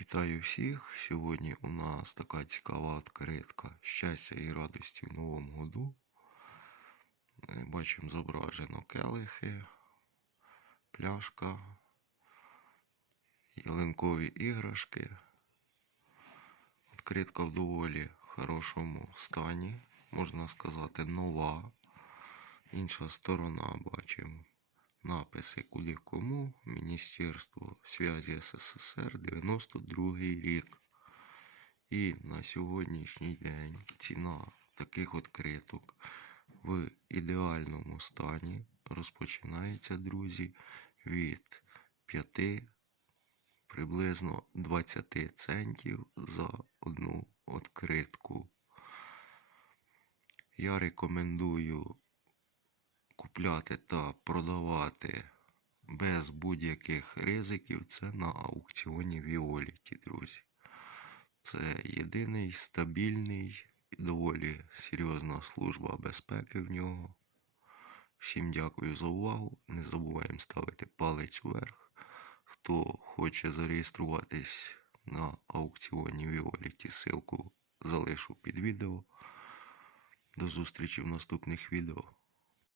Вітаю всіх! Сьогодні у нас така цікава відкритка щастя і радості в новому году. Е, Бачимо зображено келихи, пляшка, ялинкові іграшки. Відкритка в доволі хорошому стані, можна сказати, нова. Інша сторона бачимо написи куди кому Міністерство зв'язі СССР 92 рік. І на сьогоднішній день ціна таких відкриток в ідеальному стані розпочинається, друзі, від 5 приблизно 20 центів за одну відкритку. Я рекомендую купляти та продавати без будь-яких ризиків це на аукціоні Віоліті, друзі. Це єдиний стабільний і доволі серйозна служба безпеки в нього. Всім дякую за увагу. Не забуваємо ставити палець вверх. Хто хоче зареєструватись на аукціоні Віоліті, ссылку залишу під відео. До зустрічі в наступних відео.